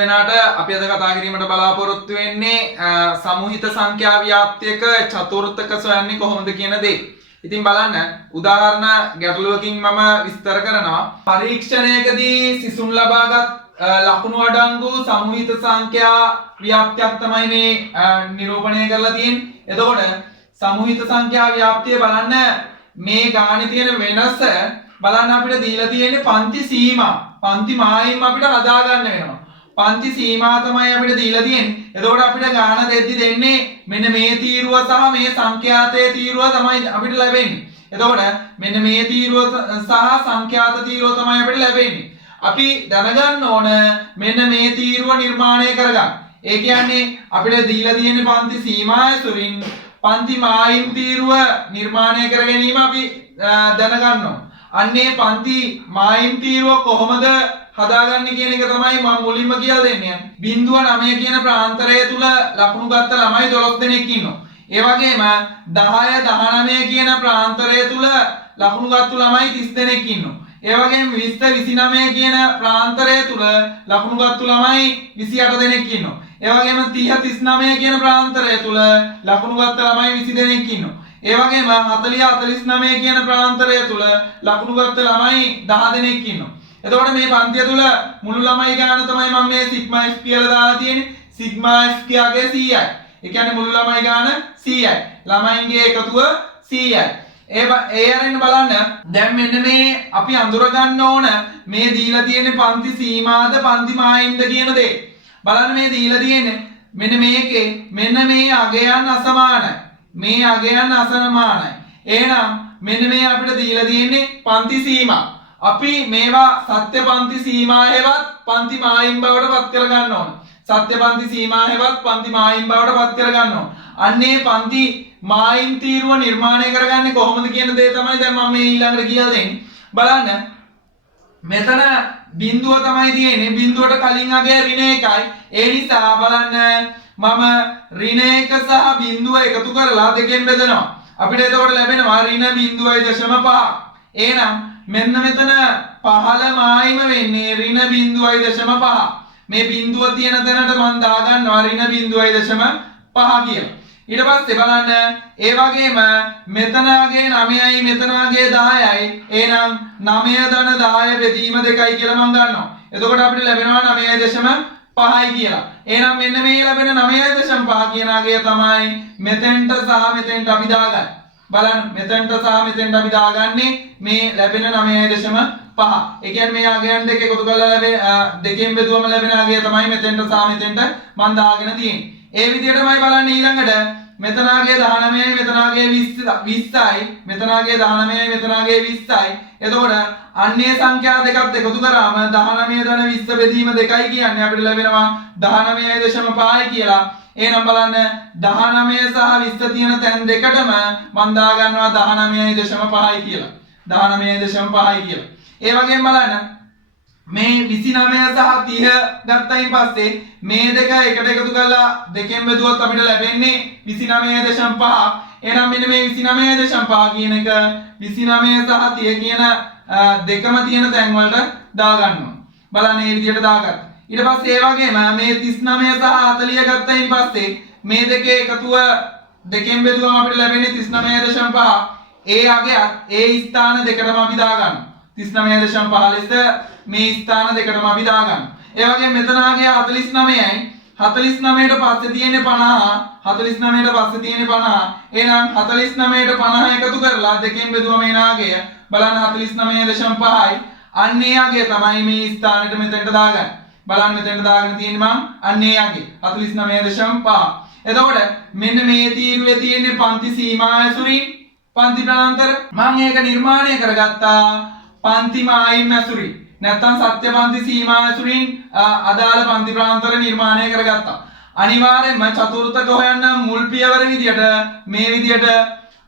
දෙනාට අපි අද කතා කිරීමට බලාපොරොත්තු වෙන්නේ සමූහිත සංඛ්‍යා ව්‍යාප්තියක චතුර්ථක සොයන්නේ කොහොමද කියන දේ. ඉතින් බලන්න උදාහරණ ගැටලුවකින් මම විස්තර කරනවා. පරීක්ෂණයකදී සිසුන් ලබාගත් ලකුණු අඩංගු සමූහිත සංඛ්‍යා ව්‍යාප්තියක් තමයි මේ නිරූපණය කරලා තියෙන්නේ. එතකොට සමූහිත සංඛ්‍යා ව්‍යාප්තිය බලන්න මේ ගානේ තියෙන වෙනස බලන්න අපිට දීලා තියෙන්නේ පන්ති සීමා. පන්ති මායිම් අපිට හදා ගන්න වෙනවා. පන්ති සීමා තමයි අපිට දීලා තියෙන්නේ. එතකොට අපිට ගාන දෙද්දි දෙන්නේ මෙන්න මේ තීරුව සහ මේ සංඛ්‍යාතයේ තීරුව තමයි අපිට ලැබෙන්නේ. එතකොට මෙන්න මේ තීරුව සහ සංඛ්‍යාත තීරුව තමයි අපිට ලැබෙන්නේ. අපි දැනගන්න ඕන මෙන්න මේ තීරුව නිර්මාණය කරගන්න. ඒ කියන්නේ අපිට දීලා තියෙන්නේ පන්ති සීමා ඇසුරින් පන්ති මායිම් තීරුව නිර්මාණය කර ගැනීම අපි දැනගන්න ඕන. අන්නේ පන්ති මායිම් තීරුව කොහොමද හදාගන්නේ කියන එක තමයි මම මුලින්ම කියලා දෙන්නේ. 0.9 කියන ප්‍රාන්තරය තුල ලකුණු ගත්ත ළමයි 12 දෙනෙක් ඉන්නවා. ඒ වගේම 10 19 කියන ප්‍රාන්තරය තුල ලකුණු ගත්ත ළමයි 30 දෙනෙක් ඉන්නවා. ඒ වගේම 20 29 කියන ප්‍රාන්තරය තුල ලකුණු ගත්ත ළමයි 28 දෙනෙක් ඉන්නවා. ඒ වගේම 30 39 කියන ප්‍රාන්තරය තුල ලකුණු ගත්ත ළමයි 20 දෙනෙක් ඉන්නවා. ඒ වගේම 40 49 කියන ප්‍රාන්තරය තුල ලකුණු ගත්ත ළමයි 10 දෙනෙක් ඉන්නවා. එතකොට මේ පන්තිය තුල මුළු ළමයි ගාන තමයි මම මේ සිග්මා F කියලා දාලා තියෙන්නේ. Sigma F කියගේ 100යි. ඒ කියන්නේ මුළු ළමයි ගාන 100යි. ළමයින්ගේ එකතුව 100යි. ඒ අරින්න බලන්න දැන් මෙන්න මේ අපි අඳුර ගන්න ඕන මේ දීලා තියෙන්නේ පන්ති සීමාද පන්ති මායිම්ද කියන දේ. බලන්න මේ දීලා තියෙන්නේ මෙන්න මේකේ මෙන්න මේ අගයන් අසමානයි. මේ අගයන් අසමානයි. එහෙනම් මෙන්න මේ අපිට දීලා තියෙන්නේ පන්ති සීමා. අපි මේවා සත්‍ය පන්ති සීමා හේවත් පන්ති මායිම් බවට පත් කර ගන්න ඕන. සත්‍ය පන්ති සීමා හේවත් පන්ති මායිම් බවට පත් කර ගන්න ඕන. අන්නේ පන්ති මායිම් තීරුව නිර්මාණය කරගන්නේ කොහොමද කියන දේ තමයි දැන් මම මේ ඊළඟට කියලා දෙන්නේ. බලන්න මෙතන බිඳුව තමයි තියෙන්නේ. බිඳුවට කලින් අගය ඍණ 1යි. ඒ නිසා බලන්න මම ඍණ 1 සහ බිඳුව එකතු කරලා දෙකෙන් බෙදනවා. අපිට එතකොට ලැබෙනවා ඍණ 0.5. එහෙනම් මෙන්න මෙතන පහළ මායිම වෙන්නේ ඍණ 0.5. මේ බිඳුව තියෙන තැනට මම දාගන්නවා ඍණ 0.5 කියලා. ඊට පස්සේ බලන්න ඒ වගේම මෙතනගේ 9යි මෙතනගේ 10යි. එහෙනම් 9 ධන 10 බෙදීම 2යි කියලා මම ගන්නවා. එතකොට අපිට ලැබෙනවා 9.5යි කියලා. එහෙනම් මෙන්න මේ ලැබෙන 9.5 කියන අගය තමයි මෙතෙන්ට සහ මෙතෙන්ට අපි දාගන්නේ. බලන්න මෙතෙන්ට සහ මෙතෙන්ට අපි දාගන්නේ මේ ලැබෙන 9.5. ඒ කියන්නේ මේ අගයන් දෙක එකතු කරලා ලැබෙන දෙකෙන් බෙදුවම ලැබෙන අගය තමයි මෙතෙන්ට සහ මෙතෙන්ට මම දාගෙන තියෙන්නේ. ඒ විදිහටමයි බලන්න ඊළඟට මෙතනගේ 19යි මෙතනගේ 20යි මෙතනගේ 19යි මෙතනගේ 20යි. එතකොට අන්නේ සංඛ්‍යා දෙකත් එකතු කරාම 19 ධන 20 බෙදීම 2යි කියන්නේ අපිට ලැබෙනවා 19.5යි කියලා. එහෙනම් බලන්න 19 සහ 20 තියෙන තැන් දෙකටම මම දා ගන්නවා 19.5යි කියලා. 19.5යි කියලා. ඒ වගේම බලන්න මේ 29 සහ 30 ගත්තයින් පස්සේ මේ දෙක එකට එකතු කරලා දෙකෙන් බෙදුවොත් අපිට ලැබෙන්නේ 29.5. එහෙනම් මෙන්න මේ 29.5 කියන එක 29 සහ 30 කියන දෙකම තියෙන තැන් වලට දා ගන්නවා. බලන්න මේ විදිහට දාගත්තා. ඊට පස්සේ ඒ වගේම මේ 39 සහ 40 ගත්තයින් පස්සේ මේ දෙකේ එකතුව දෙකෙන් බෙදුවම අපිට ලැබෙන්නේ 39.5. ඒ අගයත් ඒ ස්ථාන දෙකටම අපි දා ගන්නවා. 39.5 ලෙස මේ ස්ථාන දෙකටම අපි දා ගන්නවා. ඒ වගේම මෙතන ආගේ 49යි 49ට පස්සේ තියෙන්නේ 50. 49ට පස්සේ තියෙන්නේ 50. එහෙනම් 49ට 50 එකතු කරලා දෙකෙන් බෙදුවම එන ආගය බලන්න 49.5යි. අන්නේ ආගය තමයි මේ ස්ථානෙට මෙතෙන්ට දාගන්නේ. බලන්න මෙතෙන්ට දාගෙන තියෙන්නේ මම අන්නේ ආගය 49.5. එතකොට මෙන්න මේ තීරුවේ තියෙන්නේ පන්ති සීමා ඇසුරින් පන්ති ප්‍රාන්තර මම ඒක නිර්මාණය කරගත්තා පන්ති මායිම් ඇසුරින්. නැත්තම් සත්‍ය පන්ති සීමා ඇසුරින් අදාළ පන්ති ප්‍රාන්තර නිර්මාණය කරගත්තා. අනිවාර්යයෙන්ම චතුර්ථක හොයන්න මුල් පියවර විදියට මේ විදියට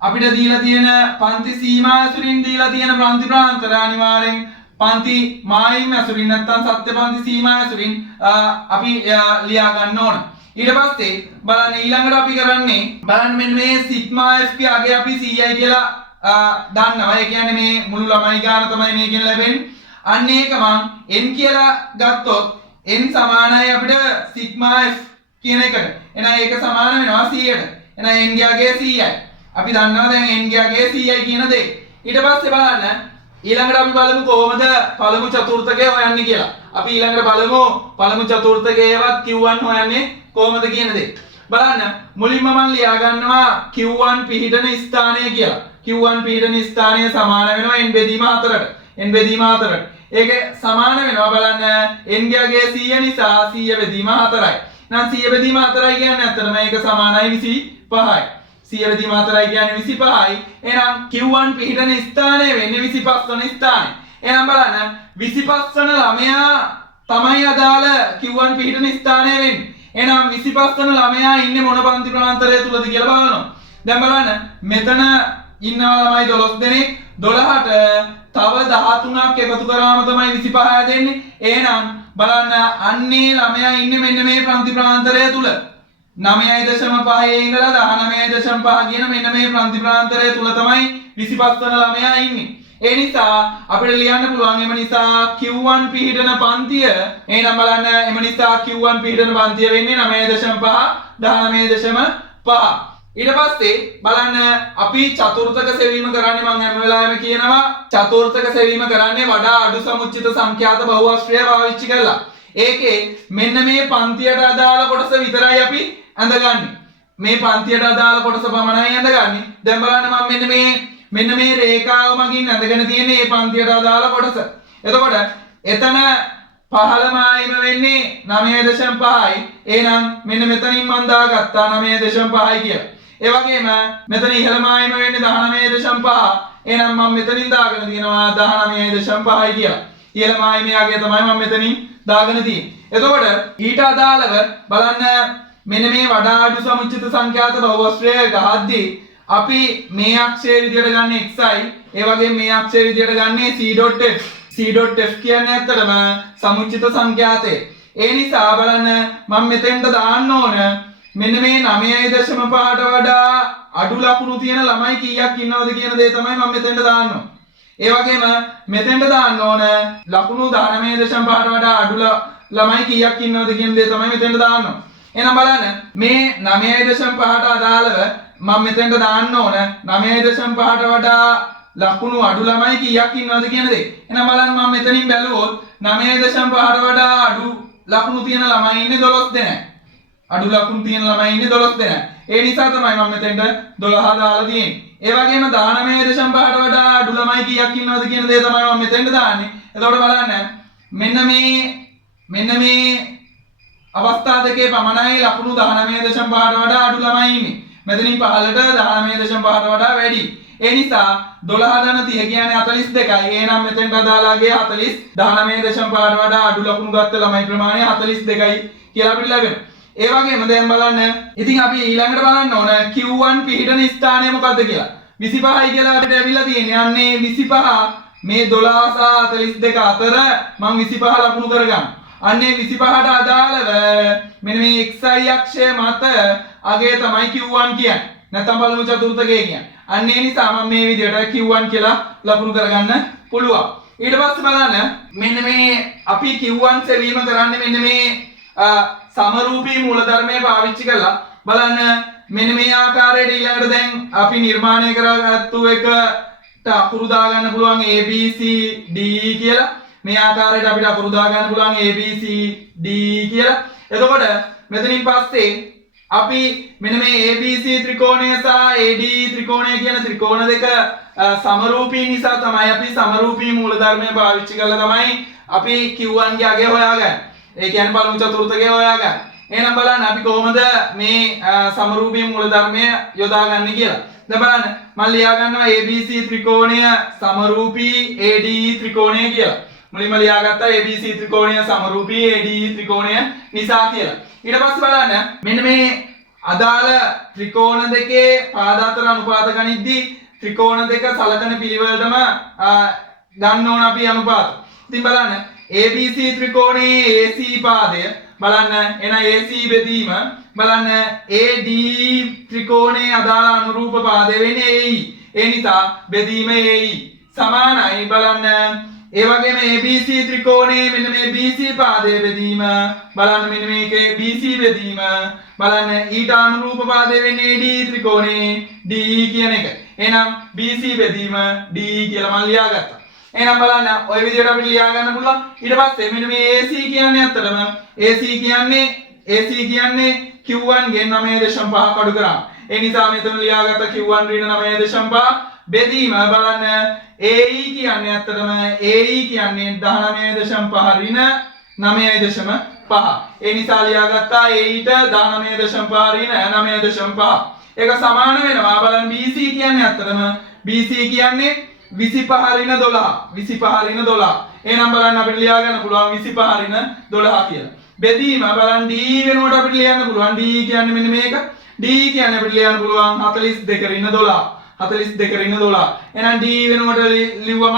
අපිට දීලා තියෙන පන්ති සීමා ඇසුරින් දීලා තියෙන පන්ති ප්‍රාන්තර අනිවාර්යෙන් පන්ති මායිම් ඇසුරින් නැත්තම් සත්‍ය පන්ති සීමා ඇසුරින් අපි ලියා ගන්න ඕන. ඊට පස්සේ බලන්න ඊළඟට අපි කරන්නේ බලන්න මෙන්න මේ සිග්මා F අගය අපි 100යි කියලා දන්නවා. ඒ කියන්නේ මේ මුළු ළමයි ගාන තමයි මේකෙන් ලැබෙන්නේ. අන්න ඒක මං n කියලා ගත්තොත් n සමානයි අපිට සිග්මා f කියන එකට. එහෙනම් ඒක සමාන වෙනවා 100ට. එහෙනම් n ගියාගේ 100යි. අපි දන්නවා දැන් n ගියාගේ 100යි කියන දේ. ඊට පස්සේ බලන්න ඊළඟට අපි බලමු කොහොමද පළමු චතුර්ථකය හොයන්නේ කියලා. අපි ඊළඟට බලමු පළමු චතුර්ථකයේවත් Q1 හොයන්නේ කොහොමද කියන දේ. බලන්න මුලින්ම මම ලියා ගන්නවා Q1 පිහිටන ස්ථානය කියලා. Q1 පිහිටන ස්ථානය සමාන වෙනවා n බෙදීම 4ට. n බෙදීම 4ට. ඒක සමාන වෙනවා බලන්න n ගියාගේ 100 නිසා 100 බෙදීම 4යි. එහෙනම් 100 බෙදීම 4යි කියන්නේ ඇත්තටම ඒක සමානයි 25යි. 100 බෙදීම 4යි කියන්නේ 25යි. එහෙනම් Q1 පිහිටන ස්ථානය වෙන්නේ 25 වන ස්ථානය. එහෙනම් බලන්න 25 වන ළමයා තමයි අදාළ Q1 පිහිටන ස්ථානය වෙන්නේ. එහෙනම් 25 වන ළමයා ඉන්නේ මොන පන්ති ප්‍රාන්තරය තුලද කියලා බලනවා. දැන් බලන්න මෙතන ඉන්නවා ළමයි 12 දෙනෙක්. 12ට තව 13ක් එකතු කරාම තමයි 25 දෙන්නේ. එහෙනම් බලන්න අන්නේ ළමයා ඉන්නේ මෙන්න මේ පන්ති ප්‍රාන්තරය තුල. 9.5 ඉඳලා 19.5 කියන මෙන්න මේ පන්ති ප්‍රාන්තරය තුල තමයි 25 වන ළමයා ඉන්නේ. ඒ නිසා අපිට ලියන්න පුළුවන් එම නිසා Q1 පිහිටන පන්තිය එහෙනම් බලන්න එම නිසා Q1 පිහිටන පන්තිය වෙන්නේ 9.5 19.5. ඊට පස්සේ බලන්න අපි චතුර්ථක සෙවීම කරන්නේ මම හැම වෙලාවෙම කියනවා චතුර්ථක සෙවීම කරන්නේ වඩා අඩු සමුච්චිත සංඛ්‍යාත බහුවස්ත්‍රය පාවිච්චි කරලා. ඒකේ මෙන්න මේ පන්තියට අදාළ කොටස විතරයි අපි අඳගන්නේ. මේ පන්තියට අදාළ කොටස පමණයි අඳගන්නේ. දැන් බලන්න මම මෙන්න මේ රේඛාව මගින් අඳගෙන තියෙන මේ පන්තියට අදාළ කොටස. එතකොට එතන පහළම ආයෙම වෙන්නේ 9.5යි. එහෙනම් මෙන්න මෙතනින් මම දාගත්තා 9.5යි කියලා. ඒ වගේම මෙතන ඉහළම ආයෙම වෙන්නේ 19.5. එහෙනම් මම මෙතනින් දාගෙන තියෙනවා 19.5යි කියලා. ඉහළම ආයෙමයාගේ තමයි මම මෙතනින් දාගෙන තියෙන්නේ. එතකොට ඊට අදාළව බලන්න මෙන්න මේ වඩා අඩු සමුච්චිත සංඛ්‍යාත බහුවස්ත්‍රය ගහද්දී අපි මේ අක්ෂය විදියට ගන්න xi ඒ වගේම මේ අක්ෂය විදියට ගන්නේ c.f. c.f කියන්නේ ඇත්තටම සමුච්චිත සංඛ්‍යාතය. ඒ නිසා බලන්න මම මෙතෙන්ට දාන්න ඕන මෙන්න මේ 9.5ට වඩා අඩු ලකුණු තියෙන ළමයි කීයක් ඉන්නවද කියන දේ තමයි මම මෙතෙන්ට දාන්න ඕන. ඒ වගේම මෙතෙන්ට දාන්න ඕන ලකුණු 19.5ට වඩා අඩු ළමයි කීයක් ඉන්නවද කියන දේ තමයි මෙතෙන්ට දාන්න ඕන. එහෙනම් බලන්න මේ 9.5ට අදාළව මම මෙතෙන්ට දාන්න ඕන 9.5ට වඩා ලකුණු අඩු ළමයි කීයක් ඉන්නවද කියන දේ. එහෙනම් බලන්න මම මෙතනින් බැලුවොත් 9.5ට වඩා අඩු ලකුණු තියෙන ළමයි ඉන්නේ 12 දෙනෙක්. අඩු ලකුණු තියෙන ළමයි ඉන්නේ 12 දෙනෙක්. ඒ නිසා තමයි මම මෙතෙන්ට 12 දාලා තියෙන්නේ. ඒ වගේම 19.5ට වඩා අඩු ළමයි කීයක් ඉන්නවද කියන දේ තමයි මම මෙතෙන්ට දාන්නේ. එතකොට බලන්න මෙන්න මේ අවස්ථා දෙකේ පමණයි ලකුණු 19.5ට වඩා අඩු ළමයි ඉන්නේ. මෙතනින් පහළට 19.5ට වඩා වැඩි. ඒ නිසා 12 ධන 30 කියන්නේ 42යි. එහෙනම් මෙතෙන්ට අදාළගේ 40 19.5ට වඩා අඩු ලකුණු ගත්ත ළමයි ප්‍රමාණය 42යි කියලා අපිට ලැබෙනවා. ඒ වගේම දැන් බලන්න ඉතින් අපි ඊළඟට බලන්න ඕන Q1 පිහිටන ස්ථානය මොකද්ද කියලා. 25යි කියලා අපිට ඇවිල්ලා තියෙන්නේ. අන්නේ 25 මේ 12 සහ 42 අතර මම 25 ලකුණු කරගන්න. අන්නේ 25ට අදාළව මෙන්න මේ xi අක්ෂය මත අගය තමයි Q1 කියන්නේ. නැත්නම් බලමු චතුර්ථකය කියන්නේ. අන්න ඒ නිසා මම මේ විදිහට Q1 කියලා ලකුණු කරගන්න පුළුවන්. ඊට පස්සේ බලන්න මෙන්න මේ අපි Q1 සෙවීම කරන්නේ මෙන්න මේ සමරූපී මූලධර්මය පාවිච්චි කරලා බලන්න මෙන්න මේ ආකාරයට ඊළඟට දැන් අපි නිර්මාණය කරගත්තු එකට අකුරු දාගන්න පුළුවන් A B C D කියලා. මේ ආකාරයට අපිට අකුරු දාගන්න පුළුවන් A B C D කියලා. එතකොට මෙතනින් පස්සේ අපි මෙන්න මේ ABC ත්‍රිකෝණය සහ AD ත්‍රිකෝණය කියන ත්‍රිකෝණ දෙක සමරූපී නිසා තමයි අපි සමරූපී මූලධර්මය පාවිච්චි කරලා තමයි අපි Q1 ගේ අගය හොයාගන්නේ. ඒ කියන්නේ පළමු චතුර්ථකය හොයාගන්නේ. එහෙනම් බලන්න අපි කොහොමද මේ සමරූපී මූලධර්මය යොදාගන්නේ කියලා. දැන් බලන්න මම ලියා ගන්නවා ABC ත්‍රිකෝණය සමරූපී AD ත්‍රිකෝණය කියලා. මුලින්ම ලියාගත්තා ABC ත්‍රිකෝණය සමරූපී AD ත්‍රිකෝණය නිසා කියලා. ඊට පස්සේ බලන්න මෙන්න මේ අදාළ ත්‍රිකෝණ දෙකේ පාදාතර අනුපාත ගනිද්දී ත්‍රිකෝණ දෙක සලකන පිළිවෙලටම ගන්න ඕන අපි අනුපාත. ඉතින් බලන්න ABC ත්‍රිකෝණයේ AC පාදය බලන්න එන AC බෙදීම බලන්න AD ත්‍රිකෝණයේ අදාළ අනුරූප පාදය වෙන්නේ AE. ඒ නිසා බෙදීම AE සමානයි බලන්න ඒ වගේම ABC ත්‍රිකෝණයේ මෙන්න මේ BC පාදයේ බෙදීම බලන්න මෙන්න මේකේ BC බෙදීම බලන්න ඊට අනුරූප පාදයේ වෙන්නේ AD ත්‍රිකෝණයේ DE කියන එක. එහෙනම් BC බෙදීම DE කියලා මම ලියාගත්තා. එහෙනම් බලන්න ওই විදිහට අපිට ලියා ගන්න පුළුවන්. ඊට පස්සේ මෙන්න මේ AC කියන්නේ ඇත්තටම AC කියන්නේ Q1 ගෙන් 9.5 අඩු කරා. ඒ නිසා මෙතන ලියාගත්ත Q1 ඍණ 9.5 බෙදීම බලන්න AE කියන්නේ ඇත්තටම AE කියන්නේ 19.5 ඍණ 9.5. ඒ නිසා ලියාගත්තා AE ට 19.5 ඍණ 9.5. ඒක සමාන වෙනවා බලන්න BC කියන්නේ ඇත්තටම BC කියන්නේ 25 ඍණ 12. 25 ඍණ 12. එහෙනම් බලන්න අපිට ලියා ගන්න පුළුවන් 25 ඍණ 12 කියලා. බෙදීම බලන්න D වෙනුවට අපිට ලියන්න පුළුවන් D කියන්නේ මෙන්න මේක. D කියන්නේ අපිට ලියන්න පුළුවන් 42 ඍණ 12. 42 ඍණ 12. එහෙනම් D වෙනුවට ලිව්වම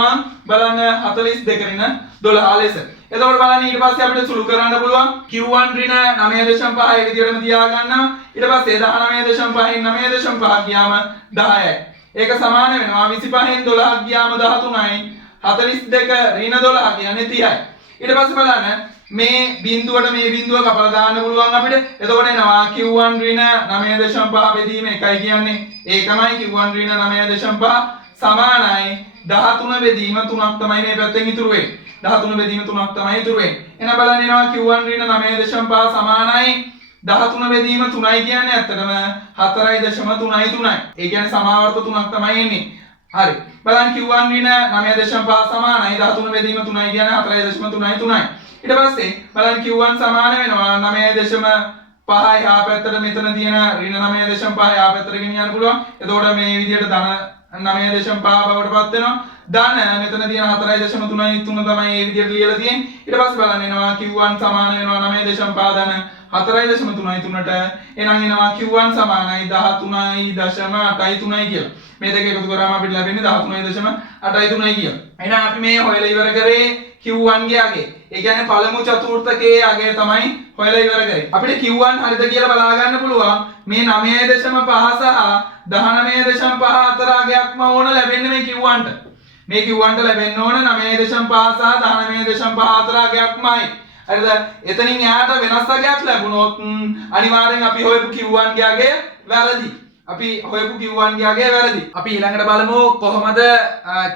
බලන්න 42 ඍණ 12 ලෙස. එතකොට බලන්න ඊට පස්සේ අපිට සුළු කරන්න පුළුවන් Q1 ඍණ 9.5 ඒ විදිහටම තියා ගන්නවා. ඊට පස්සේ 19.5න් 9.5 ගියාම 10යි. ඒක සමාන වෙනවා 25න් 12ක් ගියාම 13යි. 42 ඍණ 12 කියන්නේ 30යි. ඊට පස්සේ බලන්න මේ බිඳුවට මේ බිඳුව කපලා දාන්න පුළුවන් අපිට. එතකොට එනවා Q1 ඍණ 9.5 බෙදීම 1යි කියන්නේ ඒකමයි Q1 ඍණ 9.5 සමානයි 13 බෙදීම 3ක් තමයි මේ පැත්තෙන් ඉතුරු වෙන්නේ. 13 බෙදීම 3ක් තමයි ඉතුරු වෙන්නේ. එහෙනම් බලන්න එනවා Q1 ඍණ 9.5 සමානයි 13 බෙදීම 3යි කියන්නේ ඇත්තටම 4.33යි. ඒ කියන්නේ සමාවර්ත 3ක් තමයි එන්නේ. හරි. බලන්න Q1 ඍණ 9.5 සමානයි 13 බෙදීම 3යි කියන්නේ 4.33යි. ඊට පස්සේ බලන්න Q1 සමාන වෙනවා 9.5 එහා පැත්තට මෙතන තියෙන ඍණ 9.5 එහා පැත්තට ගෙනියන්න පුළුවන්. එතකොට මේ විදිහට ධන 9.5 බවට පත් වෙනවා. ධන මෙතන තියෙන 4.33 තමයි මේ විදිහට ලියලා තියෙන්නේ. ඊට පස්සේ බලන්න එනවා Q1 සමාන වෙනවා 9.5 ධන 4.33ට. එහෙනම් එනවා Q1 සමානයි 13.83 කියලා. මේ දෙක එකතු කරාම අපිට ලැබෙන්නේ 13.83 කියලා. එහෙනම් අපි මේ හොයලා ඉවර කරේ Q1 ගේ අගය. ඒ කියන්නේ පළමු චතුර්ථකයේ අගය තමයි හොයලා ඉවර කරේ. අපිට Q1 හරිද කියලා බලා ගන්න පුළුවන්. මේ 9.5 සහ 19.5 අතර අගයක්ම ඕන ලැබෙන්නේ මේ Q1 ට. මේ Q1 ට ලැබෙන්න ඕන 9.5 සහ 19.5 අතර අගයක්මයි. හරිද? එතනින් එහාට වෙනස් අගයක් ලැබුණොත් අනිවාර්යෙන් අපි හොයපු Q1 ගේ අගය වැරදි. අපි හොයපු Q1 ගේ අගය වැරදි. අපි ඊළඟට බලමු කොහොමද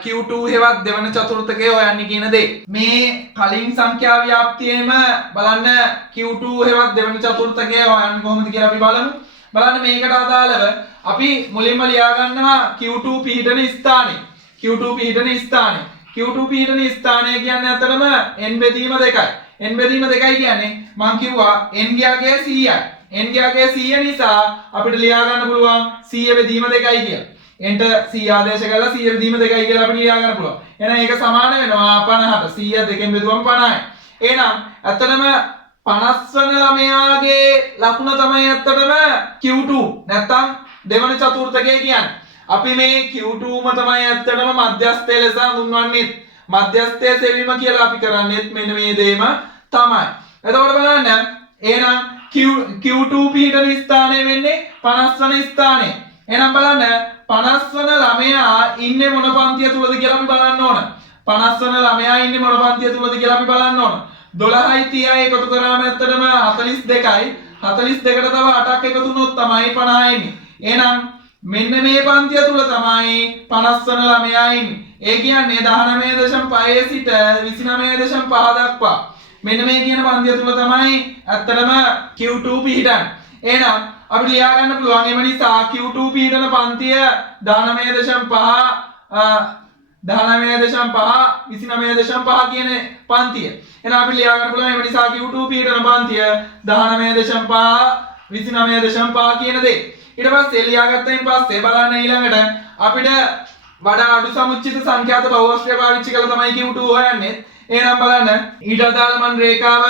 Q2 හෙවත් දෙවන චතුර්ථකය හොයන්නේ කියන දේ. මේ කලින් සංඛ්‍යා ව්‍යාප්තියේම බලන්න Q2 හෙවත් දෙවන චතුර්ථකය හොයන්නේ කොහොමද කියලා අපි බලමු. බලන්න මේකට අදාළව අපි මුලින්ම ලියා ගන්නවා Q2 පිහිටන ස්ථානය. Q2 පිහිටන ස්ථානය. Q2 පිහිටන ස්ථානය කියන්නේ අතරම n බෙදීම 2යි. n බෙදීම 2යි කියන්නේ මම කිව්වා n ගේ අගය 100යි. n ගේ අගය 100 නිසා අපිට ලියා ගන්න පුළුවන් 100 බෙදීම 2යි කියලා. n ට 100 ආදේශ කරලා 100 බෙදීම 2යි කියලා අපිට ලියා ගන්න පුළුවන්. එහෙනම් ඒක සමාන වෙනවා 50ට. 100 දෙකෙන් බෙදුවම 50යි. එහෙනම් ඇත්තටම 50 වන ළමයාගේ ලකුණ තමයි ඇත්තටම Q2. නැත්තම් දෙවන චතුර්ථකය කියන්නේ. අපි මේ Q2ම තමයි ඇත්තටම මධ්‍යස්ථය ලෙස හඳුන්වන්නේ. මධ්‍යස්ථය සෙවීම කියලා අපි කරන්නේත් මෙන්න මේ දෙයම තමයි. එතකොට බලන්න එහෙනම් Q2 පිහිටන ස්ථානය වෙන්නේ 50 වන ස්ථානය. එහෙනම් බලන්න 50 වන ළමයා ඉන්නේ මොන පන්තිය තුලද කියලා අපි බලන්න ඕන. 50 වන ළමයා ඉන්නේ මොන පන්තිය තුලද කියලා අපි බලන්න ඕන. 12යි 30යි එකතු කරාම ඇත්තටම 42යි. 42ට තව 8ක් එකතු වුණොත් තමයි 50 එන්නේ. එහෙනම් මෙන්න මේ පන්තිය තුල තමයි 50 වන ළමයා ඉන්නේ. ඒ කියන්නේ 19.5 සිට 29.5 දක්වා. මෙන්න මේ කියන පන්තිය තුල තමයි ඇත්තටම Q2 පිහිටන්නේ. එහෙනම් අපිට ලියා ගන්න පුළුවන් එම නිසා Q2 පිහිටන පන්තිය 19.5 කියන පන්තිය. එහෙනම් අපිට ලියා ගන්න පුළුවන් එම නිසා Q2 පිහිටන පන්තිය 19.5 29.5 කියන දේ. ඊට පස්සේ ලියාගත්තයින් පස්සේ බලන්න ඊළඟට අපිට වඩා අඩු සමුච්චිත සංඛ්‍යාත බහුවස්ත්‍රය පාවිච්චි කරලා තමයි Q2 හොයන්නේ. එහෙනම් බලන්න ඊට අදාළ මන් රේඛාව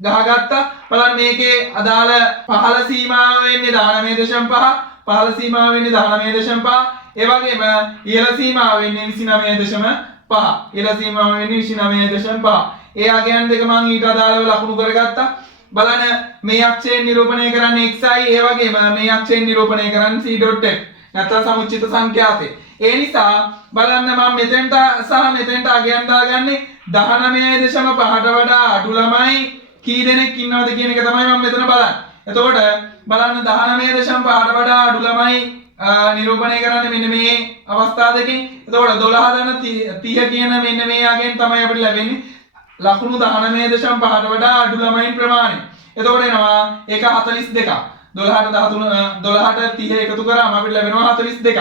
ගහගත්තා. බලන්න මේකේ අදාළ පහළ සීමාව වෙන්නේ 19.5. පහළ සීමාව වෙන්නේ 19.5. ඒ වගේම ඉහළ සීමාව වෙන්නේ 29.5. ඉහළ සීමාව වෙන්නේ 29.5. ඒ අගයන් දෙක මම ඊට අදාළව ලකුණු කරගත්තා. බලන්න මේ අක්ෂයෙන් නිරූපණය කරන්නේ xi. ඒ වගේම මේ අක්ෂයෙන් නිරූපණය කරන්නේ c.f. නැත්නම් සමුච්චිත සංඛ්‍යාතේ. ඒ නිසා බලන්න මම මෙතෙන්ට සහ මෙතෙන්ට අගයන් දාගන්නේ 19.5ට වඩා අඩු ළමයි කී දෙනෙක් ඉන්නවද කියන එක තමයි මම මෙතන බලන්නේ. එතකොට බලන්න 19.5ට වඩා අඩු ළමයි නිරූපණය කරන්න මෙන්න මේ අවස්ථා දෙකෙන්. එතකොට 12.30 කියන මෙන්න මේ අගෙන් තමයි අපිට ලැබෙන්නේ ලකුණු 19.5ට වඩා අඩු ළමයින් ප්‍රමාණය. එතකොට එනවා ඒක 42ක්. 12ට 30 එකතු කරාම අපිට ලැබෙනවා 42ක්.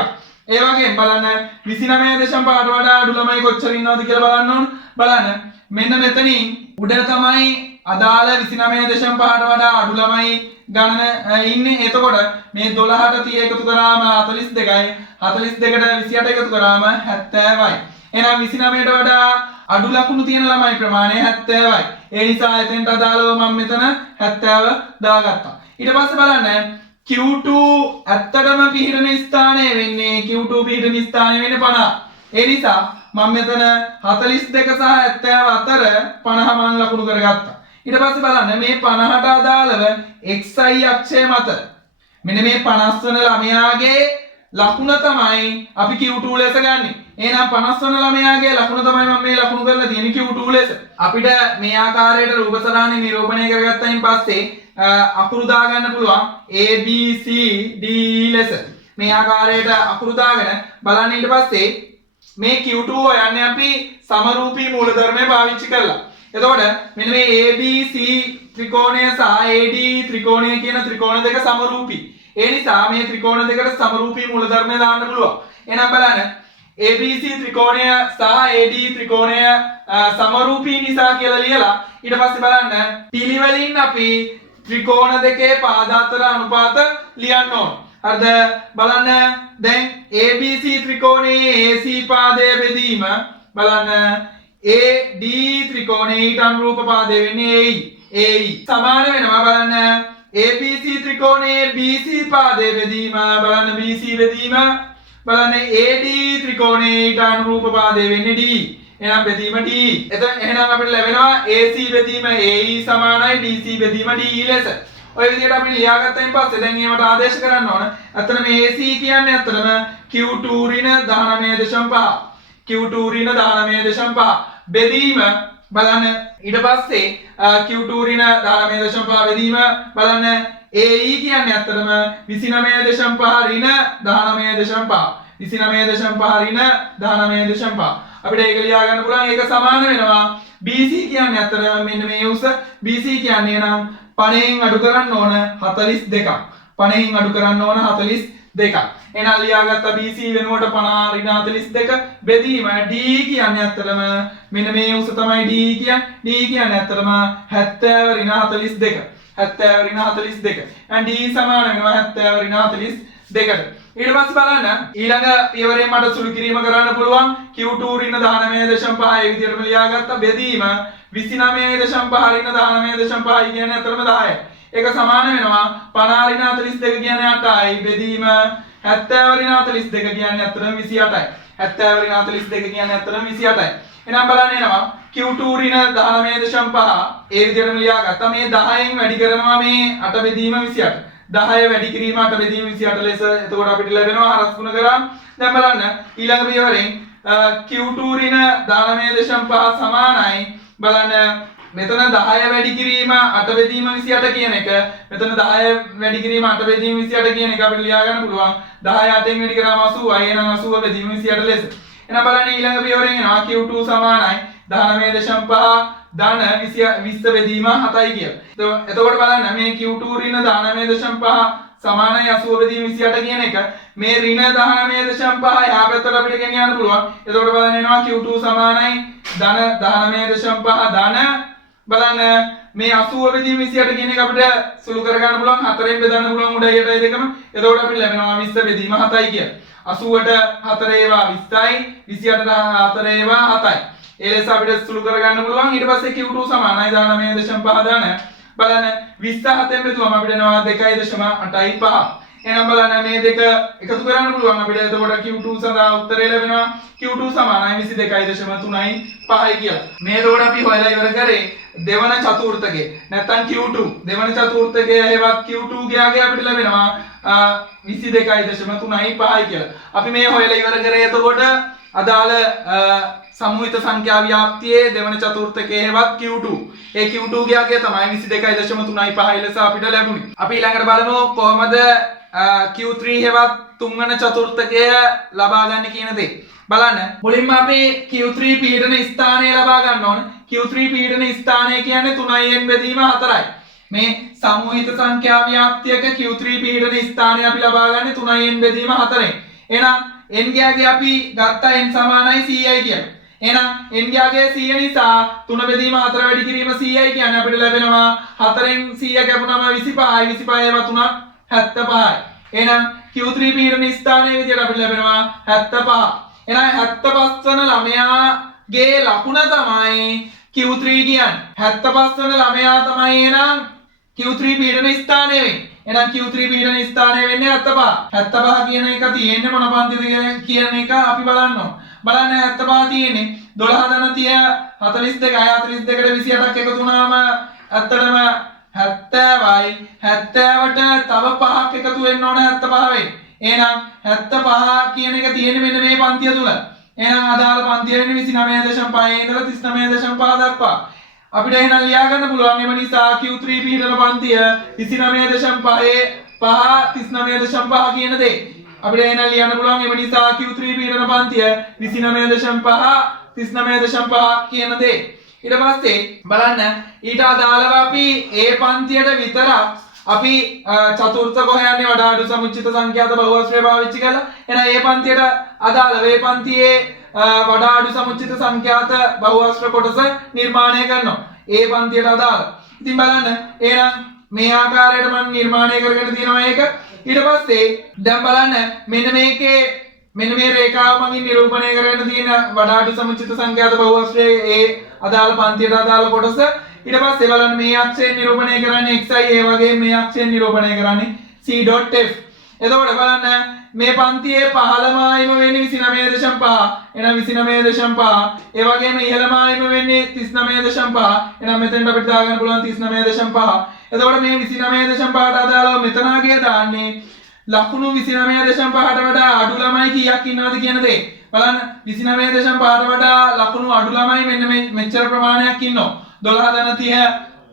ඒ වගේම බලන්න 29.5ට වඩා අඩු ළමයි කොච්චර ඉන්නවද කියලා බලන්න ඕන. බලන්න මෙන්න මෙතනින් උඩ තමයි අදාළ 29.5ට වඩා අඩු ළමයි ගණන ඉන්නේ. එතකොට මේ 12ට 30 එකතු කරාම 42යි 42ට 28 එකතු කරාම 70යි. එහෙනම් 29ට වඩා අඩු ලකුණු තියෙන ළමයි ප්‍රමාණය 70යි. ඒ නිසා එතෙන්ට අදාළව මම මෙතන 70 දාගත්තා. ඊට පස්සේ බලන්න Q2 ඇත්තටම පිහිටන ස්ථානය වෙන්නේ Q2 පිහිටන ස්ථානය වෙන්නේ 50. ඒ නිසා මම මෙතන 42 සහ 70 අතර 50 මන් ලකුණු කරගත්තා. ඊට පස්සේ බලන්න මේ 50ට අදාළව xi අක්ෂය මත මෙන්න මේ 50 වන ළමයාගේ ලකුණ තමයි අපි Q2 ලෙස ගන්නෙ. එහෙනම් 50 වන ළමයාගේ ලකුණ තමයි මම මේ ලකුණු කරලා තියෙන්නේ Q2 ලෙස. අපිට මේ ආකාරයට රූප සටහන නිරූපණය කරගත්තයින් පස්සේ අකුරු දාගන්න පුළුවන් A B C D ලෙස. මේ ආකාරයට අකුරු දාගෙන බලන්න ඊට පස්සේ මේ Q2 හොයන්නේ අපි සමරූපී මූලධර්මය පාවිච්චි කරලා. එතකොට මෙන්න මේ ABC ත්‍රිකෝණය සහ AD ත්‍රිකෝණය කියන ත්‍රිකෝණ දෙක සමරූපී. ඒ නිසා මේ ත්‍රිකෝණ දෙකට සමරූපී මූලධර්මය දාන්න පුළුවන්. එහෙනම් බලන්න ABC ත්‍රිකෝණය සහ AD ත්‍රිකෝණය සමරූපී නිසා කියලා ලියලා ඊට පස්සේ බලන්න පිළිවෙලින් අපි ත්‍රිකෝණ දෙකේ පාදාතර අනුපාත ලියන්න ඕන. හරිද? බලන්න දැන් ABC ත්‍රිකෝණයේ AC පාදය බෙදීම බලන්න AD ත්‍රිකෝණයේ ඊට අනුරූප පාදය වෙන්නේ AE සමාන වෙනවා. බලන්න ABC ත්‍රිකෝණයේ BC පාදය බෙදීම බලන්න BC බෙදීම බලන්න AD ත්‍රිකෝණයේ ඊට අනුරූප පාදය වෙන්නේ D. එහෙනම් බෙදීම D. එහෙනම් අපිට ලැබෙනවා AC බෙදීම AE සමානයි DC බෙදීම DE ලෙස. ඔය විදිහට අපි ලියාගත්තයින් පස්සේ දැන් ඒවට ආදේශ කරන්න ඕන. අතන මේ AC කියන්නේ අතනම Q2 ඍණ 19.5. Q2 ඍණ 19.5 බෙදීම බලන්න ඊට පස්සේ Q2 ඍණ 19.5 බෙදීම බලන්න AE කියන්නේ අතනම 29.5 ඍණ 19.5. 29.5 ඍණ 19.5. අපිට ඒක ලියා ගන්න පුළුවන්. ඒක සමාන වෙනවා BC කියන්නේ අතනම මෙන්න මේ උස BC කියන්නේ නම් 50න් අඩු කරන්න ඕන 42ක්. 50න් අඩු කරන්න ඕන 42ක්. එහෙනම් ලියාගත්ත BC වෙනුවට 50 ඍණ 42 බෙදීම D කියන්නේ අත්‍තරම මෙන්න මේ උස තමයි D කියන්නේ. D කියන්නේ අත්‍තරම 70 ඍණ 42. 70 ඍණ 42. and D සමාන වෙනවා 70 ඍණ 42ට. ඊට පස්සේ බලන්න ඊළඟ පියවරෙන් මට සුළු කිරීම කරන්න පුළුවන් Q2 ඍණ 19.5 ඒ විදිහටම ලියාගත්ත බෙදීම 29.5 ඍණ 19.5 කියන්නේ අතරම 10යි. ඒක සමාන වෙනවා 50 ඍණ 42 කියන්නේ 8යි. බෙදීම 70 ඍණ 42 කියන්නේ අතරම 28යි. 70 ඍණ 42 කියන්නේ අතරම 28යි. එහෙනම් බලන්න එනවා Q2 ඍණ 19.5 ඒ විදිහටම ලියාගත්තා. මේ 10න් වැඩි කරනවා මේ 8 බෙදීම 28. 10 වැඩි කිරීම 8 බෙදීම 28 ලෙස. එතකොට අපිට ලැබෙනවා හරස් ගුණ කරාම. දැන් බලන්න ඊළඟ පියවරෙන් Q2 ඍණ 19.5 සමානයි බලන්න මෙතන 10 වැඩි කිරීම 8 බෙදීම 28 කියන එක මෙතන 10 වැඩි කිරීම 8 බෙදීම 28 කියන එක අපිට ලියා ගන්න පුළුවන් 10 8න් වැඩි කරාම 80යි. එහෙනම් 80 බෙදීම 28 ලෙස. එහෙනම් බලන්න ඊළඟ පියවරෙන් එනවා Q2 සමානයි 19.5 ධන 20 බෙදීම 7යි කියලා. එතකොට බලන්න මේ Q2 ඍණ 19.5 සමානයි 80 බෙදීම 28 කියන එක මේ ඍණ 19.5 එහා පැත්තට අපිට ගෙනියන්න පුළුවන්. එතකොට බලන්න එනවා Q2 සමානයි ධන 19.5 ධන බලන්න මේ 80 බෙදීම 28 කියන එක අපිට සුළු කරගන්න පුළුවන් 4ෙන් බෙදන්න පුළුවන් උඩයි යටයි දෙකම. එතකොට අපිට ලැබෙනවා 20 බෙදීම 7යි කියලා. 80ට 4 ඒවා 20යි 28ට 4 ඒවා 7යි. ඒ ලෙස අපිට සුළු කරගන්න පුළුවන්. ඊට පස්සේ Q2 සමානයි 19.5 ධන බලන්න 27න් බෙදුවම අපිට එනවා 2.85. එහෙනම් බලන්න මේ දෙක එකතු කරන්න පුළුවන් අපිට. එතකොට Q2 සඳහා උත්තරය ලැබෙනවා Q2 සමානයි 22.35 කියලා. මේ එතකොට අපි හොයලා ඉවර කරේ දෙවන චතුර්ථකය. නැත්නම් Q2 දෙවන චතුර්ථකය හේවත් Q2 ගියාගේ අපිට ලැබෙනවා 22.35 කියලා. අපි මේ හොයලා ඉවර කරේ එතකොට අදාළ සමූහිත සංඛ්‍යා ව්‍යාප්තියේ දෙවන චතුර්ථකයේ හේවත් Q2. ඒ Q2 ගියාගේ තමයි 22.35 ලෙස අපිට ලැබුණේ. අපි ඊළඟට බලමු කොහොමද Q3 හේවත් තුන්වන චතුර්ථකය ලබා ගන්න කියන දේ. බලන්න මුලින්ම අපි Q3 පීඩන ස්ථානය ලබා ගන්න ඕන. Q3 පීඩන ස්ථානය කියන්නේ 3n බෙදීම 4යි. මේ සමූහිත සංඛ්‍යා ව්‍යාප්තියක Q3 පීඩන ස්ථානය අපි ලබා ගන්නේ 3n බෙදීම 4ෙන්. එහෙනම් n ගියාගේ අපි ගත්තා n සමානයි 100යි කියලා. එහෙනම් n ගියාගේ 100 නිසා 3 බෙදීම 4 වැඩි කිරීම 100යි කියන්නේ අපිට ලැබෙනවා 4න් 100 කැපුණාම 25යි 25 තුනක් 75යි. එහෙනම් Q3 පීඩන ස්ථානයේ විදියට අපිට ලැබෙනවා 75. එහෙනම් 75 වන ළමයාගේ ලකුණ තමයි Q3 කියන්නේ. 75 වන ළමයා තමයි එහෙනම් Q3 පීඩන ස්ථානය වෙන්නේ. එහෙනම් Q3 පීඩන ස්ථානය වෙන්නේ 75. 75 කියන එක තියෙන්නේ මොන පන්තිද කියන එක අපි බලන්න ඕන. බලන්න 75 තියෙන්නේ 12 ධන 30 42යි 42ට 28ක් එකතු වුණාම ඇත්තටම 70යි 70ට තව 5ක් එකතු වෙන්න ඕන 75 වෙයි. එහෙනම් 75 කියන එක තියෙන්නේ මෙන්න මේ පන්තිය තුල. එහෙනම් අදාළ පන්තිය වෙන්නේ 29.5 ඉඳලා 39.5 දක්වා. අපිට එහෙනම් ලියා ගන්න පුළුවන් එම නිසා Q3 පීඩන පන්තිය 29.5 39.5 කියන දේ. අපිට එහෙනම් ලියන්න පුළුවන් එම නිසා Q3 පීඩන පන්තිය 29.5 39.5 කියන දේ. ඊට පස්සේ බලන්න ඊට අදාළව අපි A පන්තියට විතරක් අපි චතුර්ථ කොහයන්නේ වඩා අඩු සමුච්චිත සංඛ්‍යාත බහුවස්ත්‍රය පාවිච්චි කරලා. එහෙනම් A පන්තියට අදාළව A පන්තියේ වඩා අඩු සමුච්චිත සංඛ්‍යාත බහුවස්ත්‍ර කොටස නිර්මාණය කරනවා. A පන්තියට අදාළ. ඉතින් බලන්න එහෙනම් මේ ආකාරයට මම නිර්මාණය කරගෙන තියෙනවා ඒක. ඊට පස්සේ දැන් බලන්න මෙන්න මේකේ මෙන්න මේ රේඛාව මගින් නිරූපණය කරගෙන තියෙන වඩා අඩු සමුච්චිත සංඛ්‍යාත බහුවස්ත්‍රයේ ඒ අදාළ පන්තියට අදාළ කොටස. ඊට පස්සේ බලන්න මේ අක්ෂයෙන් නිරූපණය කරන්නේ xi ඒ වගේම මේ අක්ෂයෙන් නිරූපණය කරන්නේ c.f. එතකොට බලන්න මේ පන්තියේ පහළම ආයම වෙන්නේ 29.5. එහෙනම් 29.5. ඒ වගේම ඉහළම ආයම වෙන්නේ 39.5. එහෙනම් මෙතෙන්ට අපිට දාගන්න පුළුවන් 39.5. එතකොට මේ 29.5ට අදාළව මෙතන ආගේ දාන්නේ ලකුණු 29.5ට වඩා අඩු ළමයි කීයක් ඉන්නවද කියන දේ. බලන්න 29.5ට වඩා ලකුණු අඩු ළමයි මෙන්න මෙච්චර ප්‍රමාණයක් ඉන්නවා. 12 ධන 30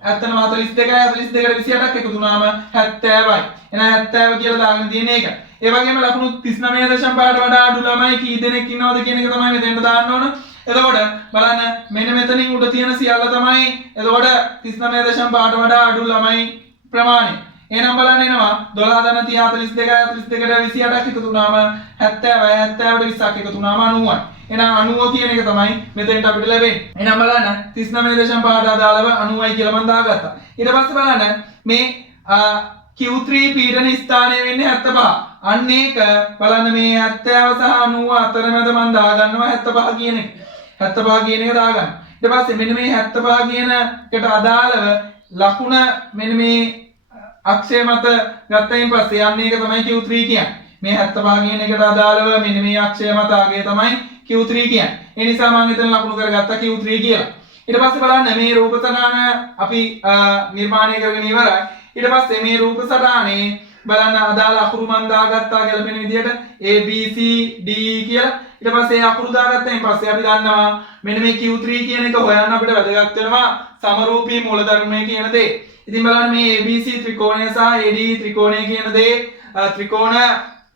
ඇත්තටම 42යි 42ට 28ක් එකතු වුණාම 70යි. එහෙනම් 70 කියලා දාගෙන තියෙන එක. ඒ වගේම ලකුණු 39.5ට වඩා අඩු ළමයි කී දෙනෙක් ඉන්නවද කියන එක තමයි මෙතෙන්ට දාන්න ඕන. එතකොට බලන්න මෙන්න මෙතනින් උඩ තියෙන සියල්ල තමයි එතකොට 39.5ට වඩා අඩු ළමයි ප්‍රමාණය. එහෙනම් බලන්න එනවා 12 ධන 30 42යි 42ට 28ක් එකතු වුණාම 70යි 70ට 20ක් එකතු වුණාම 90යි. එහෙනම් 90 කියන එක තමයි මෙතෙන්ට අපිට ලැබෙන්නේ. එහෙනම් බලන්න 39.5ට අදාළව 90යි කියලා මම දාගත්තා. ඊට පස්සේ බලන්න මේ Q3 පීඩන ස්ථානය වෙන්නේ 75. අන්න ඒක බලන්න මේ 70 සහ 90 අතරමැද මම දාගන්නවා 75 කියන එක. 75 කියන එක දාගන්න. ඊට පස්සේ මෙන්න මේ 75 කියන එකට අදාළව ලකුණ මෙන්න මේ අක්ෂය මත ගත්තයින් පස්සේ යන්නේ එක තමයි Q3 කියන්නේ. මේ 75 කියන එකට අදාළව මෙන්න මේ අක්ෂය මත ආගේ තමයි Q3 කියන්නේ. ඒ නිසා මම එතන ලකුණු කරගත්තා Q3 කියලා. ඊට පස්සේ බලන්න මේ රූප සටහන අපි නිර්මාණය කරගෙන ඉවරයි. ඊට පස්සේ මේ රූප සටහනේ බලන්න අදාළ අකුරු මම දාගත්තා ගැලපෙන විදිහට A B C D කියලා. ඊට පස්සේ අකුරු දාගත්තයින් පස්සේ අපි දන්නවා මෙන්න මේ Q3 කියන එක හොයන්න අපිට වැදගත් වෙනවා සමරූපී මූලධර්මය කියන දේ. ඉතින් බලන්න මේ ABC ත්‍රිකෝණය සහ AD ත්‍රිකෝණය කියන දේ ත්‍රිකෝණ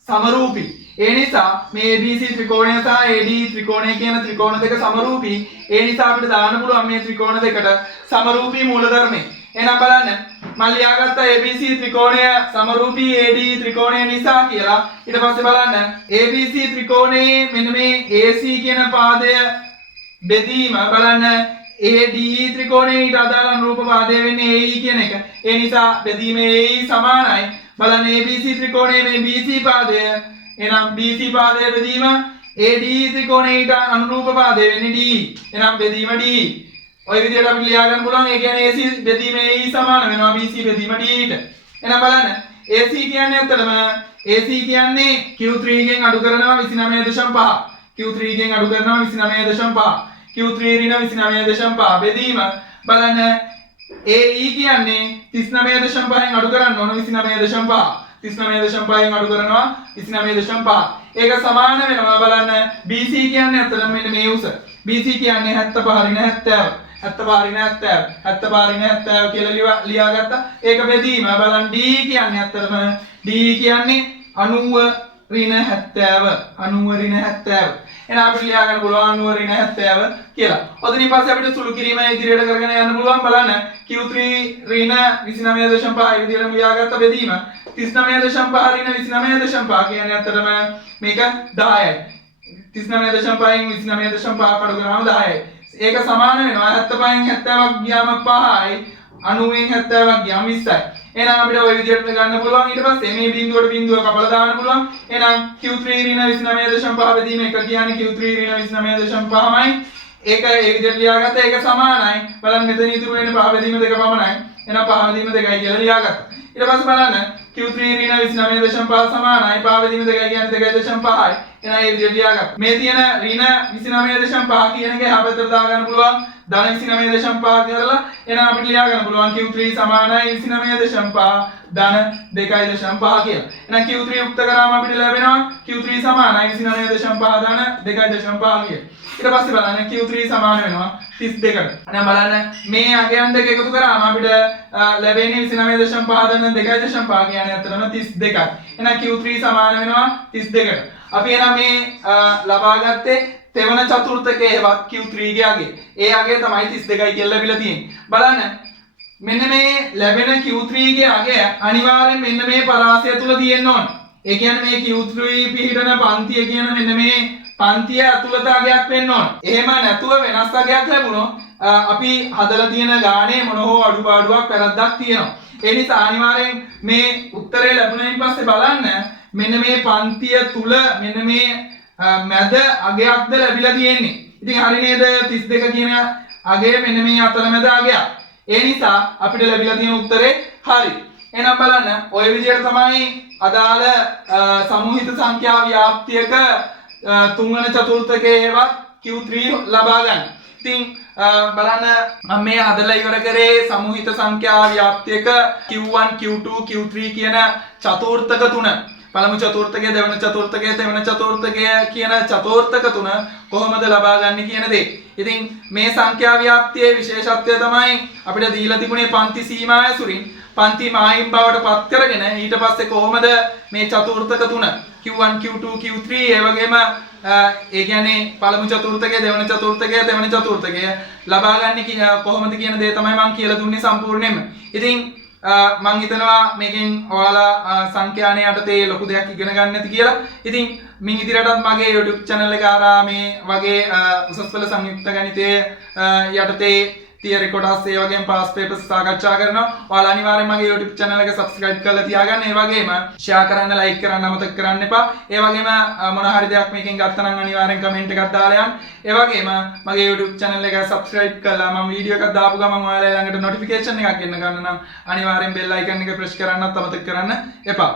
සමරූපී. ඒ නිසා මේ ABC ත්‍රිකෝණය සහ AD ත්‍රිකෝණය කියන ත්‍රිකෝණ දෙක සමරූපී. ඒ නිසා අපිට දාන්න පුළුවන් මේ ත්‍රිකෝණ දෙකට සමරූපී මූලධර්මය. එහෙනම් බලන්න මම ලියාගත්ත ABC ත්‍රිකෝණය සමරූපී AD ත්‍රිකෝණය නිසා කියලා. ඊට පස්සේ බලන්න ABC ත්‍රිකෝණයේ මෙන්න මේ AC කියන පාදය බෙදීම බලන්න AD ත්‍රිකෝණයේ ඊට අදාළ අනුරූප පාදය වෙන්නේ AE කියන එක. ඒ නිසා බෙදීම AE සමානයි. බලන්න ABC ත්‍රිකෝණයේ මේ BC පාදය එහෙනම් BC පාදය බෙදීම AD ත්‍රිකෝණයේ ඊට අනුරූප පාදය වෙන්නේ DE. එහෙනම් බෙදීම DE. ඔය විදිහට අපිට ලියා ගන්න පුළුවන්. ඒ කියන්නේ AC බෙදීම AE සමාන වෙනවා BC බෙදීම DE ට. එහෙනම් බලන්න AC කියන්නේ ඇත්තටම AC කියන්නේ Q3 ගෙන් අඩු කරනවා 29.5. Q3 ගෙන් අඩු කරනවා 29.5. Q3 ඍණ 29.5 බෙදීම බලන්න AE කියන්නේ 39.5න් අඩු කරන්න ඕන 29.5. 39.5න් අඩු කරනවා 29.5. ඒක සමාන වෙනවා බලන්න BC කියන්නේ අතන මෙන්න මේ උස. BC කියන්නේ 75 කියලා ලියාගත්තා. ඒක බෙදීම බලන්න D කියන්නේ අතරම D කියන්නේ 90 ඍණ 70. 90 ඍණ 70. එහෙනම් අපිට ලියා ගන්න පුළුවන් 90 ඍණ 70 කියලා. ඔතනින් පස්සේ අපිට සුළු කිරීම ඉදිරියට කරගෙන යන්න පුළුවන් බලන්න Q3 ඍණ 29.5 විදිහටම ලියාගත්ත බෙදීම 39.5 ඍණ 29.5 කියන්නේ අතරම මේක 10යි. 39.5න් 29.5 කඩ කරාම 10යි. ඒක සමාන වෙනවා 75න් 70ක් ගියාම 5යි 90න් 70ක් ගියාම 20යි. එහෙනම් අපිට ওই විදිහට ගන්න පුළුවන්. ඊට පස්සේ මේ බිඳුවට බිඳුව කපලා දාන්න පුළුවන්. එහෙනම් Q3 ඍණ 29.5 බෙදීම එක කියන්නේ Q3 ඍණ 29.5යි. ඒක ඒ විදිහට ලියාගත්තා. ඒක සමානයි. බලන්න මෙතන ඉතුරු වෙන්නේ පහ බෙදීම දෙක පමණයි. එහෙනම් පහ බෙදීම දෙකයි කියලා ලියාගත්තා. ඊට පස්සේ බලන්න Q3 ඍණ 29.5 සමානයි. පහ බෙදීම දෙකයි කියන්නේ 2.5යි. එහෙනම් ඒ විදිහට ලියාගත්තා. මේ තියෙන ඍණ 29.5 කියන එක එහා පැත්තට දා ගන්න පුළුවන්. ධන 29.5 කරලා එහෙනම් අපිට ලියා ගන්න පුළුවන් Q3 සමානයි 29.5 ධන 2.5 කියලා. එහෙනම් Q3 යුක්ත කරාම අපිට ලැබෙනවා Q3 සමානයි 29.5 ධන 2.5 කියලා. ඊට පස්සේ බලන්න Q3 සමාන වෙනවා 32කට. එහෙනම් බලන්න මේ අගයන් දෙක එකතු කරාම අපිට ලැබෙන්නේ 29.5 ධන 2.5 කියන්නේ අතරම 32යි. එහෙනම් Q3 සමාන වෙනවා 32කට. අපි එහෙනම් මේ ලබා ගත්තේ තෙවන චතුර්ථකයේවත් Q3 ගේ අගය. ඒ අගය තමයි 32යි කියලා ලැබිලා තියෙන්නේ. බලන්න මෙන්න මේ ලැබෙන Q3 ගේ අගය අනිවාර්යෙන් මෙන්න මේ පරාසය තුල තියෙන්න ඕන. ඒ කියන්නේ මේ Q3 පිහිටන පන්තිය කියන මෙන්න මේ පන්තිය ඇතුළත අගයක් වෙන්න ඕන. එහෙම නැතුව වෙනස් අගයක් ලැබුණොත් අපි හදලා තියෙන ගානේ මොන හෝ අඩුපාඩුවක් වැරද්දක් තියෙනවා. ඒ නිසා අනිවාර්යෙන් මේ උත්තරේ ලැබුණයින් පස්සේ බලන්න මෙන්න මේ පන්තිය තුල මෙන්න මේ මැද අගයක්ද ලැබිලා තියෙන්නේ. ඉතින් හරි නේද 32 කියන අගය මෙන්න මේ අතරමැද අගයක්. ඒ නිසා අපිට ලැබිලා තියෙන උත්තරේ හරි. එහෙනම් බලන්න ওই විදිහට තමයි අදාළ සමූහිත සංඛ්‍යා ව්‍යාප්තියක තුන්වන චතුර්ථකයේවත් Q3 ලබා ගන්න. ඉතින් බලන්න මම මේ හදලා ඉවර කරේ සමූහිත සංඛ්‍යා ව්‍යාප්තියක Q1 Q2 Q3 කියන චතුර්ථක තුන. පළමු චතුර්ථකය දෙවන චතුර්ථකය තෙවන චතුර්ථකය කියන චතුර්ථක තුන කොහොමද ලබා ගන්න කියන දේ. ඉතින් මේ සංඛ්‍යා ව්‍යාප්තියේ විශේෂත්වය තමයි අපිට දීලා තිබුණේ පන්ති සීමා ඇසුරින් පන්ති මායිම් බවට පත් කරගෙන ඊට පස්සේ කොහොමද මේ චතුර්ථක තුන Q1 Q2 Q3 ඒ වගේම ඒ කියන්නේ පළමු චතුර්ථකය දෙවන චතුර්ථකය තෙවන චතුර්ථකය ලබා ගන්න කොහොමද කියන දේ තමයි මම කියලා දුන්නේ සම්පූර්ණයෙන්ම. ඉතින් මං හිතනවා මේකෙන් ඔයාලා සංඛ්‍යාන යටතේ ලොකු දෙයක් ඉගෙන ගන්න ඇති කියලා. ඉතින් මින් ඉදිරියටත් මගේ YouTube channel එක හරහා මේ වගේ උසස් පෙළ සංයුක්ත ගණිතයේ යටතේ තියරි කොටස් ඒ වගේම පාස් පේපර්ස් සාකච්ඡා කරනවා. ඔයාලා අනිවාර්යෙන් මගේ YouTube channel එක subscribe කරලා තියාගන්න. ඒ වගේම share කරන්න, like කරන්න අමතක කරන්න එපා. ඒ වගේම මොන හරි දෙයක් මේකෙන් ගත්තා නම් අනිවාර්යෙන් comment එකක් දාලා යන්න. ඒ වගේම මගේ YouTube channel එක subscribe කරලා මම වීඩියෝ එකක් දාපු ගමන් ඔයාලා ළඟට notification එකක් එන්න ගන්න නම් අනිවාර්යෙන් bell icon එක press කරන්නත් අමතක කරන්න එපා.